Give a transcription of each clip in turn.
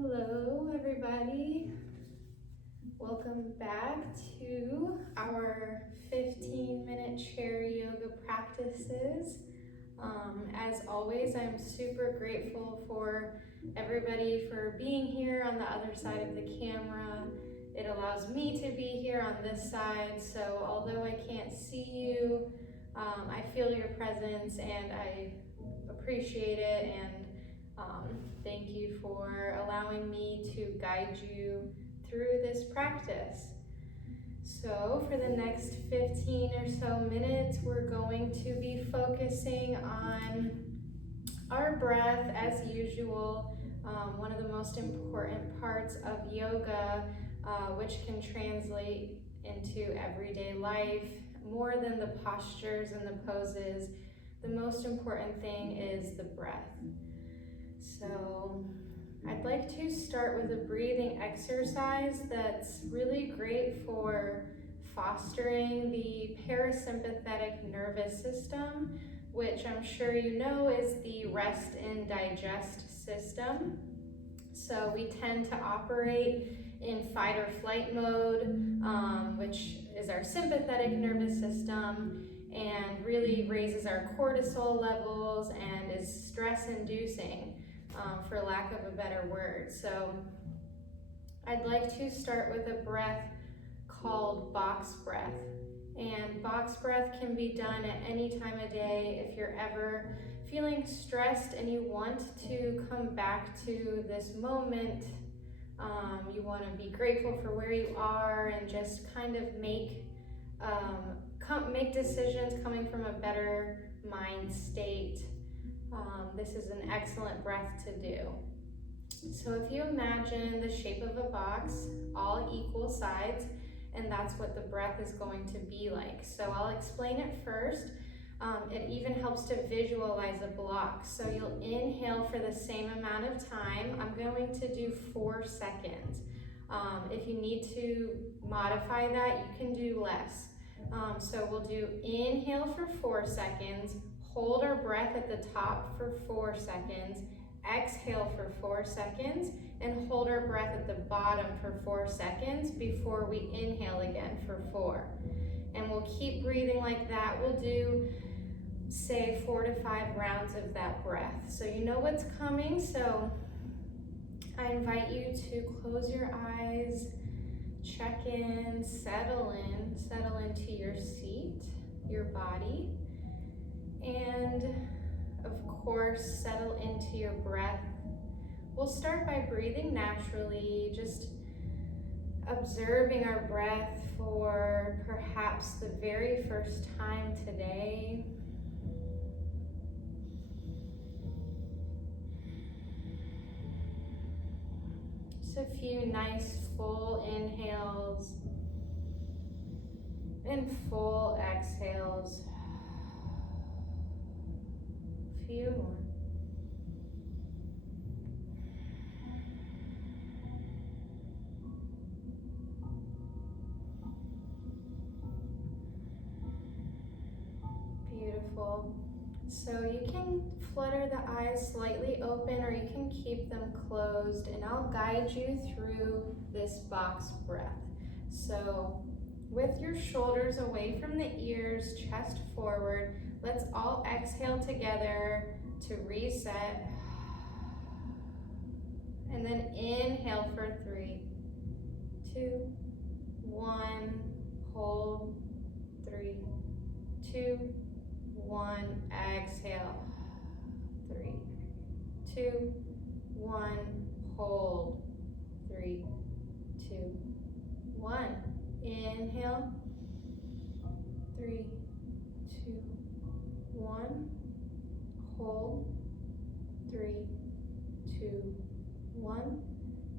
Hello, everybody. Welcome back to our 15-minute chair yoga practices. As always, I'm super grateful for everybody for being here on the other side of the camera. It allows me to be here on this side, so although I can't see you, I feel your presence and I appreciate it, and thank you for allowing me to guide you through this practice. So for the next 15 or so minutes, we're going to be focusing on our breath as usual, one of the most important parts of yoga, which can translate into everyday life more than the postures and the poses. The most important thing is the breath. So I'd like to start with a breathing exercise that's really great for fostering the parasympathetic nervous system, which I'm sure you know is the rest and digest system. So we tend to operate in fight or flight mode, which is our sympathetic nervous system, and really raises our cortisol levels and is stress-inducing, for lack of a better word. So I'd like to start with a breath called box breath. And box breath can be done at any time of day. If you're ever feeling stressed and you want to come back to this moment, you want to be grateful for where you are and just kind of make decisions coming from a better mind state. This is an excellent breath to do. So if you imagine the shape of a box, all equal sides, and that's what the breath is going to be like. So I'll explain it first. It even helps to visualize a block. So you'll inhale for the same amount of time. I'm going to do 4 seconds. If you need to modify that, you can do less. So we'll do inhale for 4 seconds, hold our breath at the top for 4 seconds, exhale for 4 seconds, and hold our breath at the bottom for 4 seconds before we inhale again for 4. And we'll keep breathing like that. We'll do, say, 4 to 5 rounds of that breath. So you know what's coming, so I invite you to close your eyes, check in, settle into your seat, your body, and of course, settle into your breath. We'll start by breathing naturally, just observing our breath for perhaps the very first time today. Just a few nice full inhales and full exhales. A few more. Beautiful. So you can flutter the eyes slightly open or you can keep them closed, and I'll guide you through this box breath. So with your shoulders away from the ears, chest forward, let's all exhale together to reset. And then inhale for 3, 2, 1, hold, 3, 2, 1, exhale, 3, 2, 1, hold, 3, 2, 1, inhale, 3, 2, 1, hold, 3, 2, 1,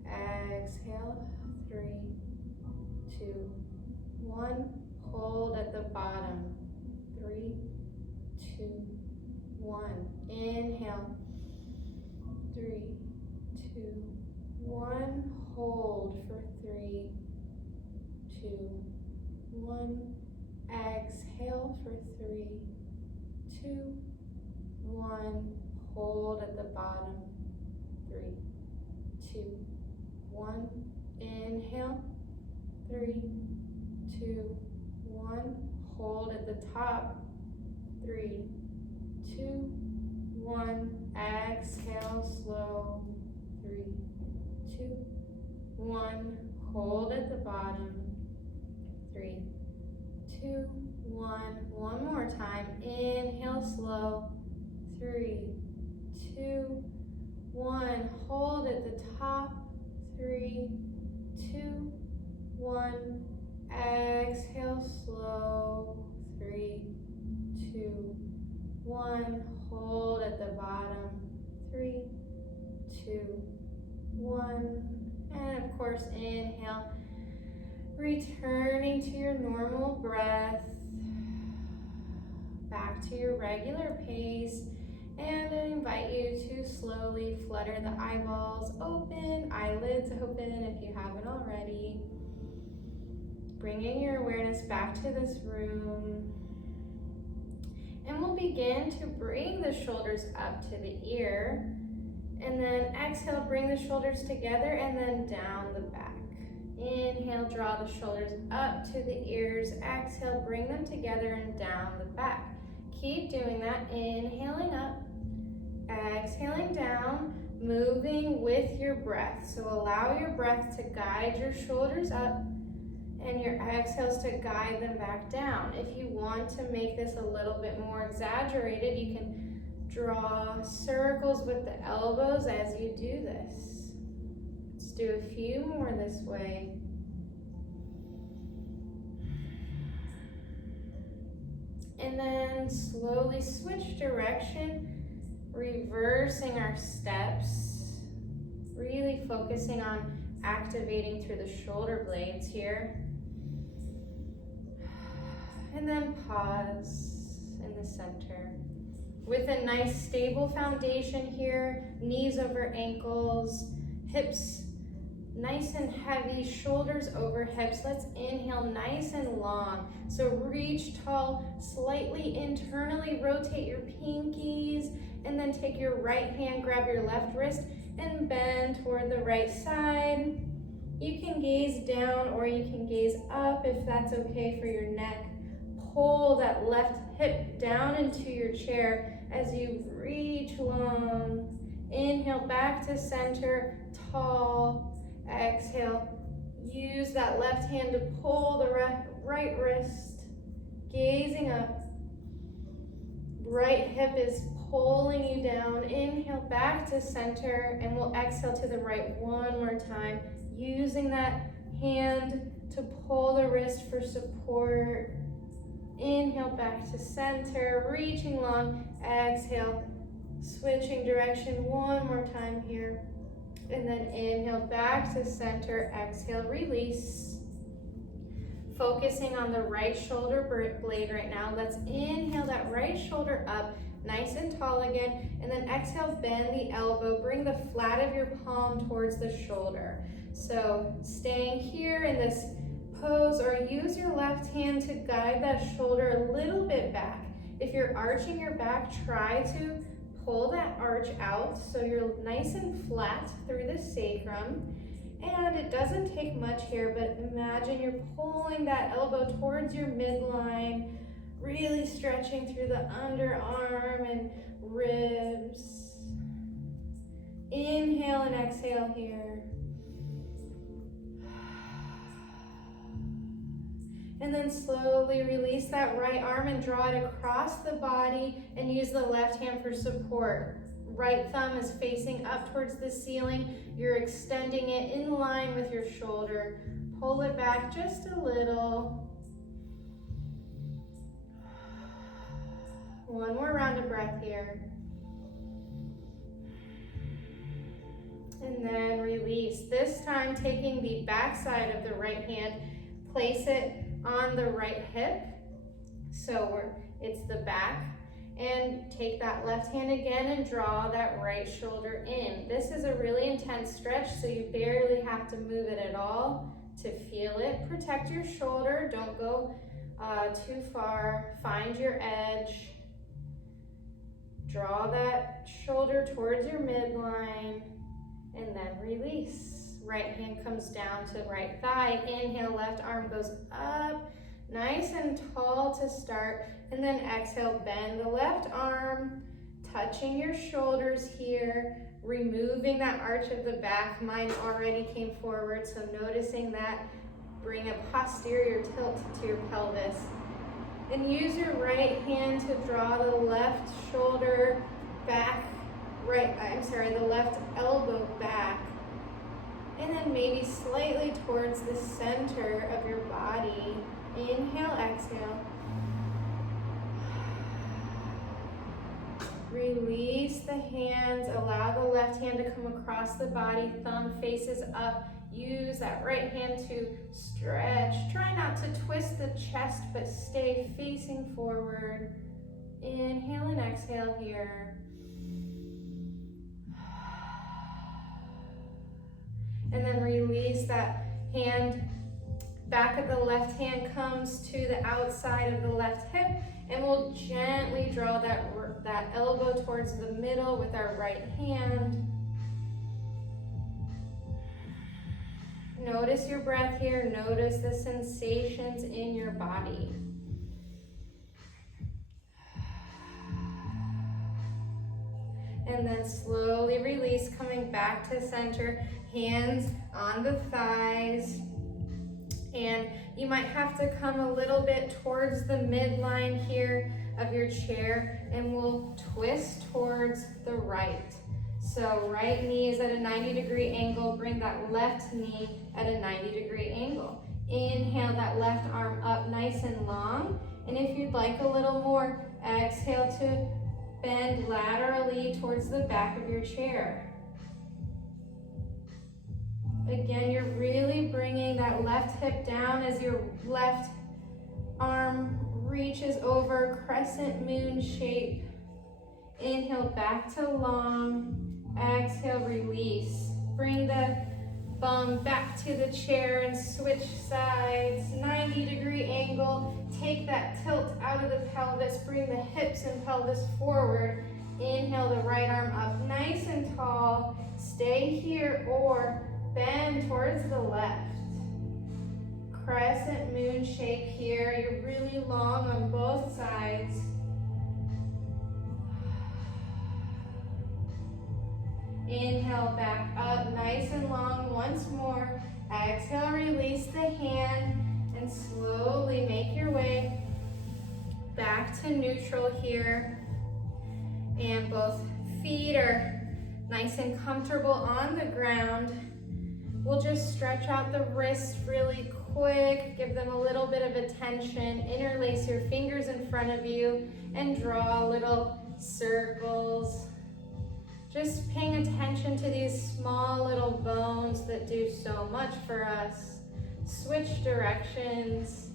exhale, 3, 2, 1, hold at the bottom, 3, 2, 1, inhale, 3, 2, 1, hold for 3, 2, 1, exhale for 3, 2, 1, hold at the bottom, 3, 2, 1. Inhale. 3, 2, 1. Hold at the top. 3, 2, 1. Exhale, slow. 3, 2, 1. Hold at the bottom. 3, 2, 1. One more time. Inhale, slow. 3, 2, 1. Hold at the top. 3, 2, 1. Exhale, slow. 3, 2, 1. Hold at the bottom. 3, 2, 1. And of course, inhale. Returning to your normal breath. Back to your regular pace. And I invite you to slowly flutter the eyeballs open, eyelids open if you haven't already. Bringing your awareness back to this room. And we'll begin to bring the shoulders up to the ear. And then exhale, bring the shoulders together and then down the back. Inhale, draw the shoulders up to the ears. Exhale, bring them together and down the back. Keep doing that. Inhaling up, exhaling down, moving with your breath. So allow your breath to guide your shoulders up and your exhales to guide them back down. If you want to make this a little bit more exaggerated, you can draw circles with the elbows as you do this. Let's do a few more this way. And then slowly switch direction, reversing our steps, really focusing on activating through the shoulder blades here. And then pause in the center. With a nice stable foundation here, knees over ankles, hips nice and heavy, shoulders over hips. Let's inhale nice and long. So reach tall, slightly internally rotate your pinkies, and then take your right hand, grab your left wrist, and bend toward the right side. You can gaze down or you can gaze up if that's okay for your neck. Pull that left hip down into your chair as you reach long. Inhale back to center, tall. Exhale, use that left hand to pull the right wrist, gazing up. Right hip is pulling you down. Inhale back to center, and we'll exhale to the right one more time, using that hand to pull the wrist for support. Inhale back to center, reaching long. Exhale, switching direction one more time here. And then inhale back to center, exhale, release. Focusing on the right shoulder blade right now. Let's inhale that right shoulder up, nice and tall again. And then exhale, bend the elbow, bring the flat of your palm towards the shoulder. So staying here in this pose, or use your left hand to guide that shoulder a little bit back. If you're arching your back, try to pull that arch out so you're nice and flat through the sacrum. And it doesn't take much here, but imagine you're pulling that elbow towards your midline, really stretching through the underarm and ribs. Inhale and exhale here. And then slowly release that right arm and draw it across the body and use the left hand for support. Right thumb is facing up towards the ceiling. You're extending it in line with your shoulder. Pull it back just a little. One more round of breath here. And then release. This time taking the back side of the right hand, place it on the right hip, so it's the back, and take that left hand again and draw that right shoulder in. This is a really intense stretch, so you barely have to move it at all to feel it. Protect your shoulder, don't go too far. Find your edge. Draw that shoulder towards your midline. And then release. Right hand comes down to right thigh. Inhale, left arm goes up, nice and tall to start. And then exhale, bend the left arm, touching your shoulders here, removing that arch of the back. Mine already came forward, so noticing that. Bring a posterior tilt to your pelvis. And use your right hand to draw the left shoulder back, the left elbow back. And then maybe slightly towards the center of your body. Inhale, exhale. Release the hands, allow the left hand to come across the body, thumb faces up. Use that right hand to stretch. Try not to twist the chest, but stay facing forward. Inhale and exhale here. And then release that hand. Back of the left hand comes to the outside of the left hip, and we'll gently draw that elbow towards the middle with our right hand. Notice your breath here. Notice the sensations in your body. And then slowly release, coming back to center, hands on the thighs. And you might have to come a little bit towards the midline here of your chair, and we'll twist towards the right. So right knee is at a 90-degree angle. Bring that left knee at a 90-degree angle. Inhale that left arm up nice and long. And if you'd like a little more, exhale to bend laterally towards the back of your chair. Again, you're really bringing that left hip down as your left arm reaches over, crescent moon shape. Inhale back to long. Exhale, release. Bring the bum back to the chair and switch sides. 90-degree angle. Take that tilt out of the pelvis. Bring the hips and pelvis forward. Inhale the right arm up nice and tall. Stay here or bend towards the left. Crescent moon shape here. You're really long on both sides. Inhale back up nice and long once more. Exhale, release the hand and slowly make your way back to neutral here. And both feet are nice and comfortable on the ground. We'll just stretch out the wrists really quick, give them a little bit of attention, interlace your fingers in front of you and draw little circles. Just paying attention to these small little bones that do so much for us. Switch directions.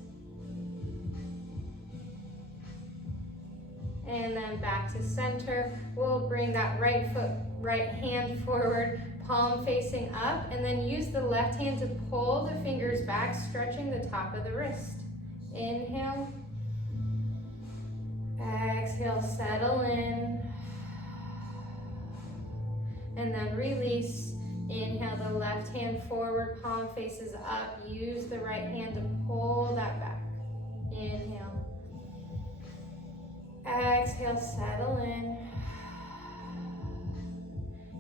And then back to center. We'll bring that right hand forward, palm facing up, and then use the left hand to pull the fingers back, stretching the top of the wrist. Inhale. Exhale, settle in. And then release. Inhale the left hand forward, palm faces up. Use the right hand to pull that back. Inhale. Exhale, settle in.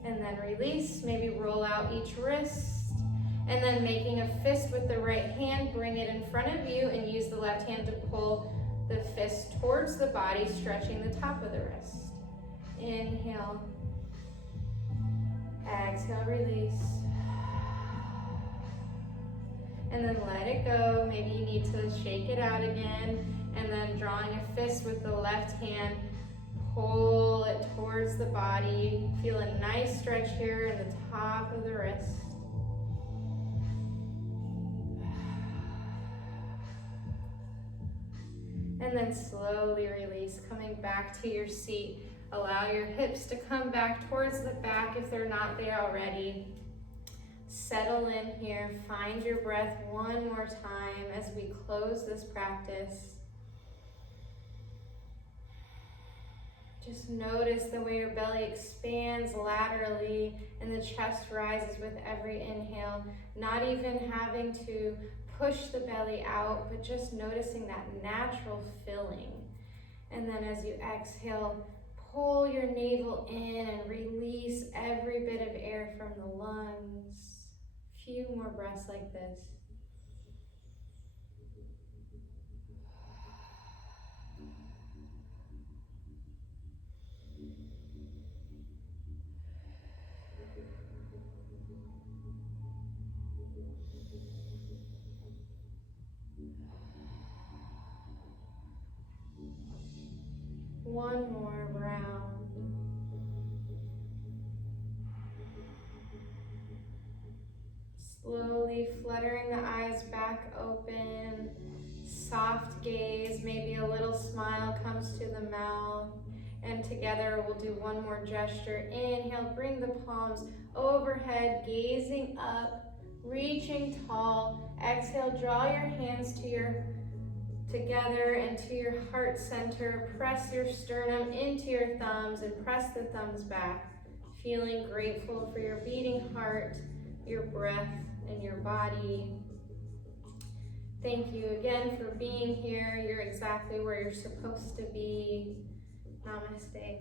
And then release. Maybe roll out each wrist. And then making a fist with the right hand, bring it in front of you and use the left hand to pull the fist towards the body, stretching the top of the wrist. Inhale. Exhale, release. And then let it go. Maybe you need to shake it out again. And then drawing a fist with the left hand, pull it towards the body. Feel a nice stretch here in the top of the wrist. And then slowly release, coming back to your seat. Allow your hips to come back towards the back if they're not there already. Settle in here. Find your breath one more time as we close this practice. Just notice the way your belly expands laterally and the chest rises with every inhale, not even having to push the belly out, but just noticing that natural filling. And then as you exhale, pull your navel in and release every bit of air from the lungs. Few more breaths like this. One more round. Slowly fluttering the eyes back open, soft gaze, maybe a little smile comes to the mouth. And together we'll do one more gesture. Inhale, bring the palms overhead, gazing up, reaching tall. Exhale, draw your hands together and to your heart center. Press your sternum into your thumbs and press the thumbs back. Feeling grateful for your beating heart, your breath, and your body. Thank you again for being here. You're exactly where you're supposed to be. Namaste.